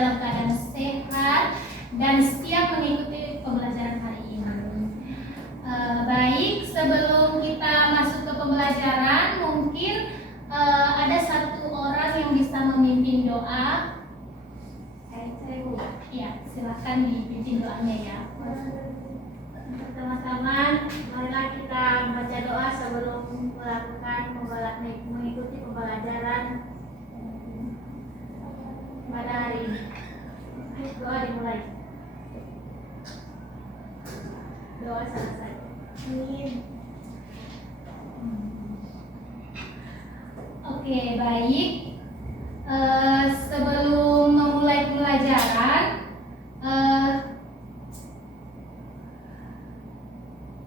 dalam keadaan sehat dan siap mengikuti pembelajaran hari ini. Baik, sebelum kita masuk ke pembelajaran, mungkin ada satu orang yang bisa memimpin doa. Ya, silakan dipimpin doanya ya. Teman-teman, marilah kita membaca doa sebelum mengikuti pembelajaran pada hari ini. Doa dimulai. Doa selesai. Amin. Oke, baik. Sebelum memulai pembelajaran,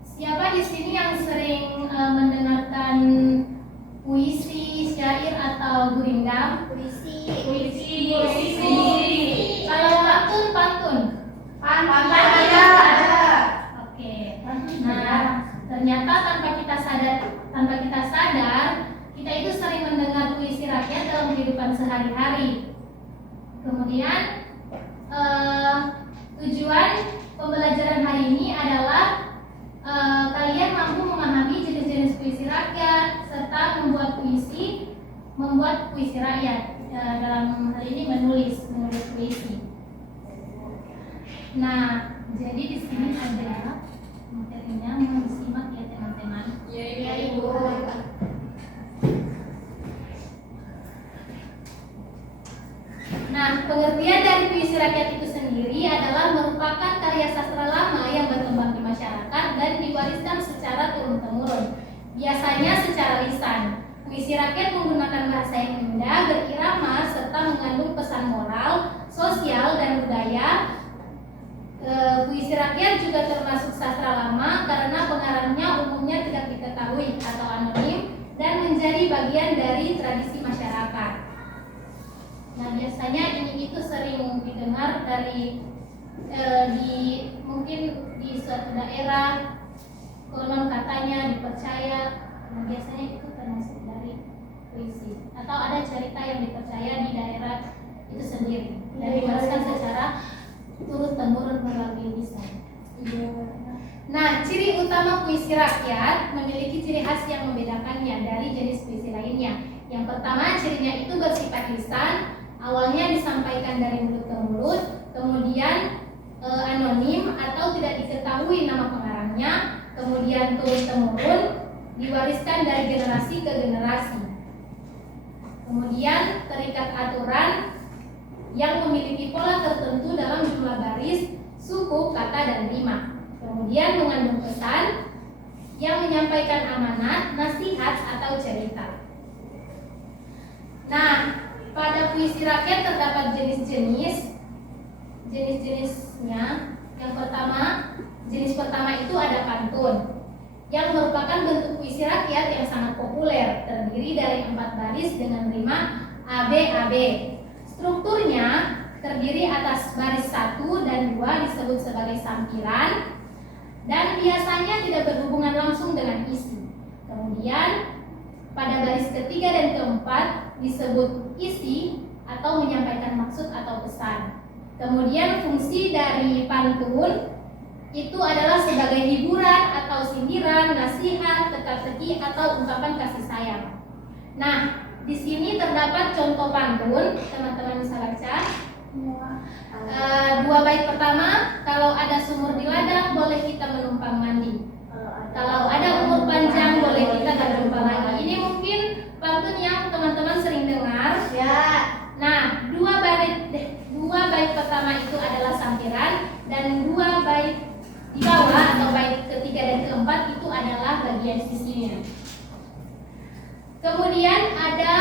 siapa di sini yang sering mendengarkan puisi, syair atau gurindam? Puisi. Kalau pantun? Pantun ada. Oke. Nah, ternyata tanpa kita sadar, kita itu sering mendengar puisi rakyat dalam kehidupan sehari-hari. Kemudian tujuan pembelajaran hari ini adalah kalian mampu memahami jenis-jenis puisi rakyat serta membuat puisi rakyat. Dalam hal ini menulis puisi. Nah, jadi di sini ada materinya, mohon disimak ya teman-teman. Iya, Ibu. Nah, pengertian dari puisi rakyat itu sendiri adalah merupakan karya sastra lama yang berkembang di masyarakat dan diwariskan secara turun-temurun, biasanya secara lisan. Puisi rakyat menggunakan bahasa yang indah, berirama, serta mengandung pesan moral, sosial, dan budaya. Puisi rakyat juga termasuk sastra lama karena pengarangnya umumnya tidak diketahui atau anonim dan menjadi bagian dari tradisi masyarakat. Nah, biasanya ini itu sering didengar dari mungkin di suatu daerah, konon katanya dipercaya. Nah, biasanya itu termasuk dari puisi atau ada cerita yang dipercaya di daerah itu sendiri dan diwariskan secara turun-temurun melalui lisan. Nah, ciri utama puisi rakyat memiliki ciri khas yang membedakannya dari jenis puisi lainnya. Yang pertama, cirinya itu bersifat lisan. Awalnya disampaikan dari mulut ke mulut, kemudian anonim atau tidak diketahui nama pengarangnya, kemudian turun-temurun, diwariskan dari generasi ke generasi. Kemudian terikat aturan yang memiliki pola tertentu dalam jumlah baris, suku, kata, dan rima. Kemudian mengandung pesan yang menyampaikan amanat, nasihat, atau cerita. Nah, pada puisi rakyat terdapat jenisnya. Jenis pertama itu ada pantun, yang merupakan bentuk puisi rakyat yang sangat populer, terdiri dari 4 baris dengan rima ABAB. Strukturnya terdiri atas baris 1 dan 2 disebut sebagai sampiran dan biasanya tidak berhubungan langsung dengan isi. Kemudian pada baris ketiga dan keempat disebut isi atau menyampaikan maksud atau pesan. Kemudian fungsi dari pantun itu adalah sebagai hiburan atau sindiran, nasihat, teka-teki atau ungkapan kasih sayang. Nah, di sini terdapat contoh pantun, teman-teman bisa baca. 2 bait pertama, kalau ada sumur di ladang boleh kita menumpang mandi. Kalau ada umur panjang boleh kita berjumpa lagi. Ini mungkin pantun yang teman-teman sering dengar. Ya. Nah, 2 bait pertama itu adalah sampiran dan 2 bait di bawah atau bait ketiga dan keempat itu adalah bagian sisinya. Kemudian ada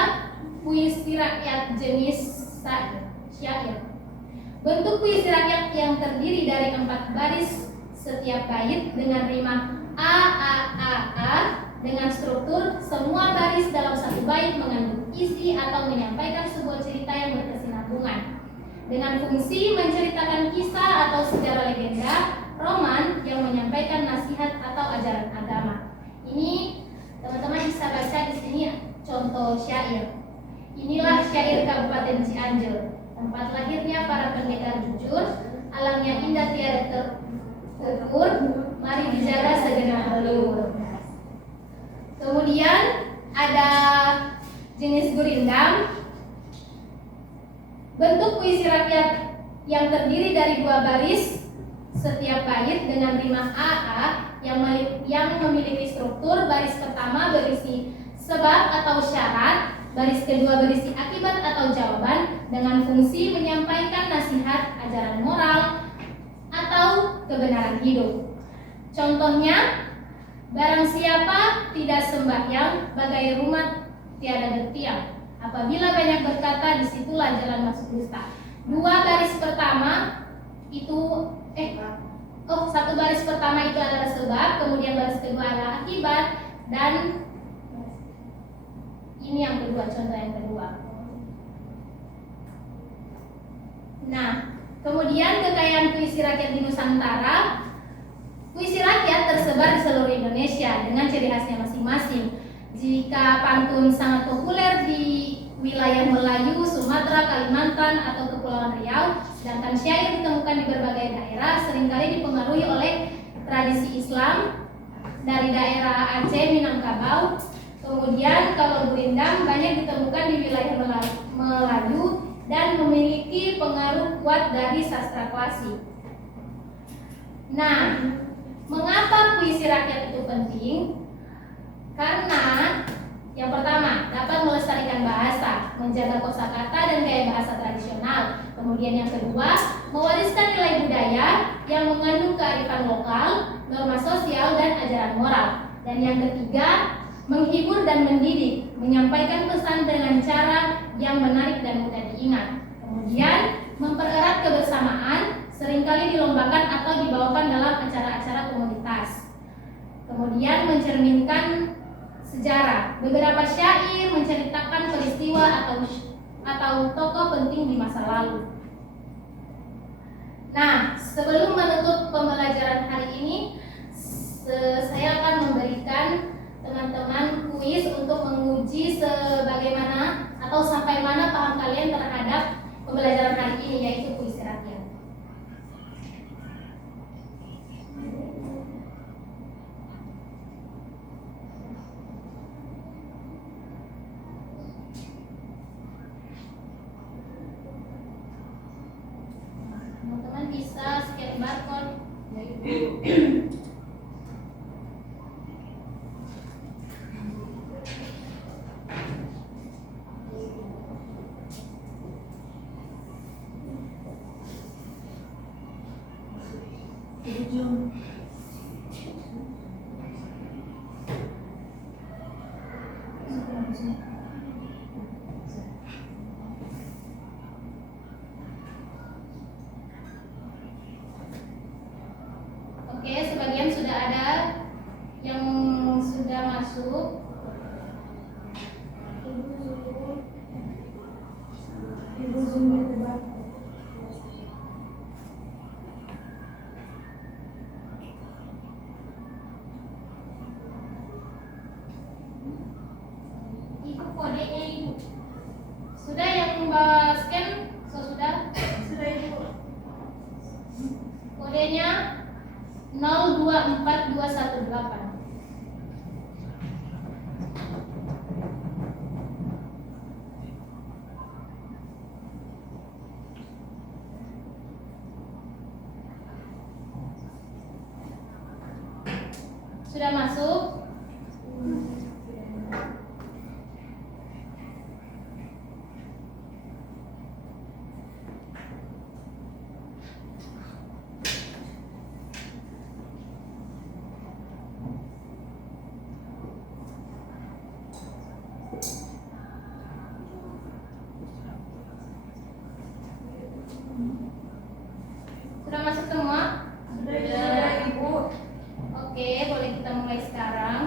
puisi rakyat jenis syair. Bentuk puisi rakyat yang terdiri dari 4 baris setiap bait dengan rima A dengan struktur semua baris dalam satu bait mengandung isi atau menyampaikan sebuah cerita yang berkesinambungan dengan fungsi menceritakan kisah atau sejarah legenda, roman yang menyampaikan nasihat atau ajaran agama. Ini teman-teman bisa baca di sini contoh syair. Inilah syair Kabupaten Cianjur, tempat lahirnya para beredar jujur, alamnya indah tiada terukur, mari dijaga segenap leluhur. Kemudian ada jenis gurindam. Bentuk puisi rakyat yang terdiri dari 2 baris setiap bait dengan rima AA yang memiliki struktur baris pertama berisi sebab atau syarat, baris kedua berisi akibat atau jawaban dengan fungsi menyampaikan nasihat, ajaran moral, atau kebenaran hidup. Contohnya, barang siapa tidak sembahyang, bagai rumah tiada bertiang. Apabila banyak berkata, disitulah jalan masuk dusta. 2 baris pertama itu satu baris pertama itu adalah sebab, kemudian baris kedua adalah akibat, dan ini yang kedua, contoh yang kedua. Nah, kemudian kekayaan puisi rakyat di Nusantara. Puisi rakyat tersebar di seluruh Indonesia dengan ciri khasnya masing-masing. Jika pantun sangat populer di wilayah Melayu, Sumatera, Kalimantan, atau Kepulauan Riau, sedangkan syair ditemukan di berbagai daerah, seringkali dipengaruhi oleh tradisi Islam dari daerah Aceh, Minangkabau. Kemudian kalau gurindam banyak ditemukan di wilayah Melayu dan memiliki pengaruh kuat dari sastra klasik. Nah, mengapa puisi rakyat itu penting? Karena yang pertama, dapat melestarikan bahasa, menjaga kosakata dan gaya bahasa tradisional. Kemudian yang kedua, mewariskan nilai budaya yang mengandung kearifan lokal, norma sosial, dan ajaran moral. Dan yang ketiga, menghibur dan mendidik, menyampaikan pesan dengan cara yang menarik dan mudah diingat. Kemudian, mempererat kebersamaan, seringkali dilombakan atau dibawakan dalam acara-acara komunitas. Kemudian, mencerminkan sejarah. Beberapa syair menceritakan peristiwa atau tokoh penting di masa lalu. Nah, sebelum menutup pembelajaran hari ini, saya akan memberikan teman-teman kuis untuk menguji sebagaimana atau sampai mana paham kalian terhadap pembelajaran hari ini, yaitu puisi rakyat. Teman-teman bisa scan barcode. Oke, sebagian sudah ada yang sudah masuk. Itu kodenya Ibu. Sudah yang Mbak scan? Sudah? Sudah Ibu. Kodenya 024218. Sudah masuk? Sudah masuk semua? Sudah Ibu. Oke, boleh kita mulai sekarang.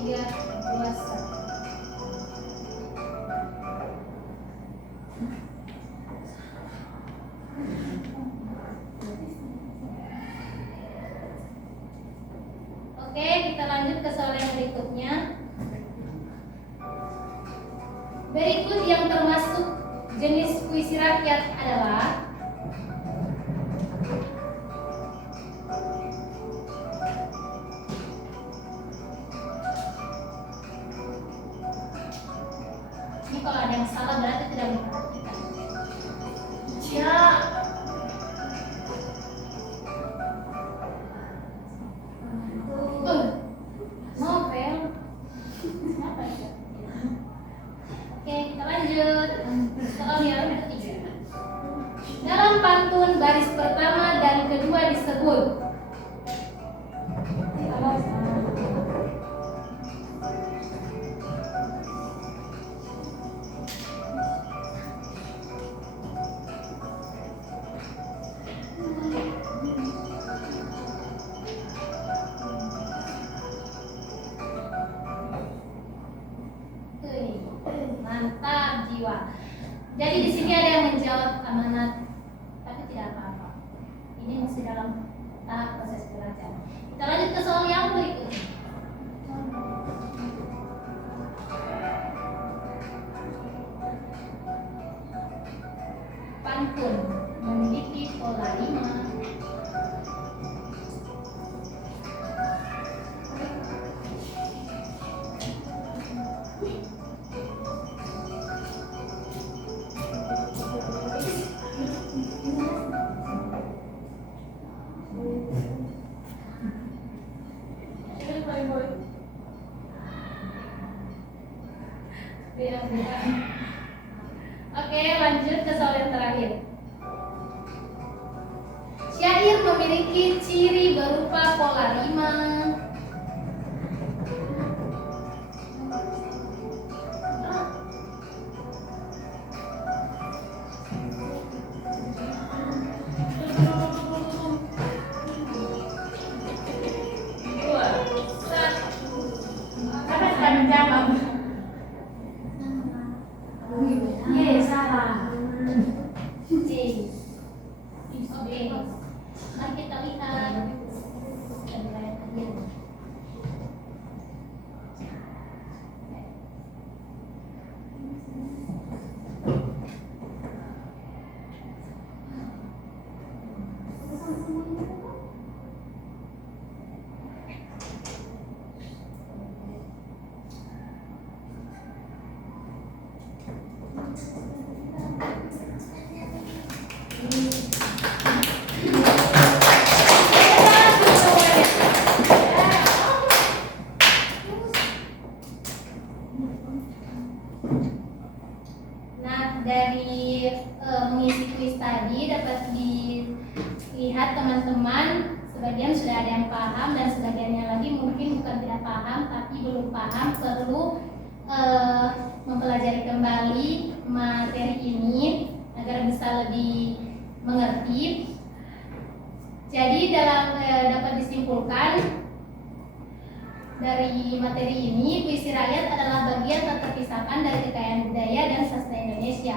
3, 2, 1. Oke, kita lanjut ke soal yang berikutnya. Berikut yang termasuk jenis puisi rakyat adalah ini, kalau ada yang salah berarti tidak diperhatikan. Ya. Novel. Apa itu? Oke, kita lanjut. Soal yang ketiga. Dalam pantun baris pertama dan kedua disebut mantap jiwa. Jadi di sini ada yang menjawab amanat, tapi tidak apa-apa. Ini masih dalam tahap proses belajar. Kita lanjut ke soal yang berikutnya. Pantun memiliki pola 5. Oke, lanjut ke soal yang terakhir. Syair memiliki ciri berupa pola 5. Salah. C. Oke. Mari kita lihat. Nah, dari mengisi kuis tadi dapat dilihat teman-teman, sebagian sudah ada yang paham dan sebagiannya lagi mungkin bukan tidak paham tapi belum paham, perlu mempelajari kembali materi ini agar bisa lebih mengerti. Jadi dapat disimpulkan dari materi ini, puisi rakyat adalah bagian tak terpisahkan dari kekayaan budaya dan sastra Indonesia.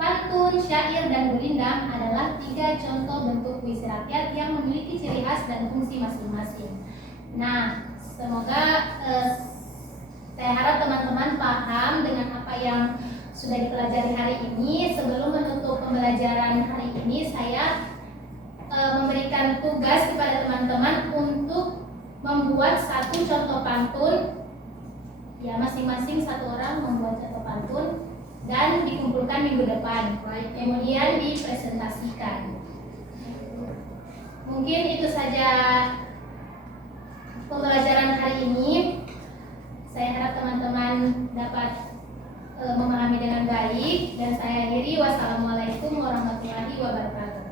Pantun, syair, dan gurindam adalah 3 contoh bentuk puisi rakyat yang memiliki ciri khas dan fungsi masing-masing. Nah, semoga saya harap teman-teman paham dengan apa yang sudah dipelajari hari ini. Sebelum menutup pembelajaran hari ini, saya memberikan tugas kepada teman-teman untuk membuat 1 contoh pantun. Ya, masing-masing 1 orang membuat contoh pantun dan dikumpulkan minggu depan. Kemudian dipresentasikan. Mungkin itu saja pembelajaran hari ini. Saya harap teman-teman dapat memahami dengan baik dan saya akhiri. Wassalamualaikum warahmatullahi wabarakatuh.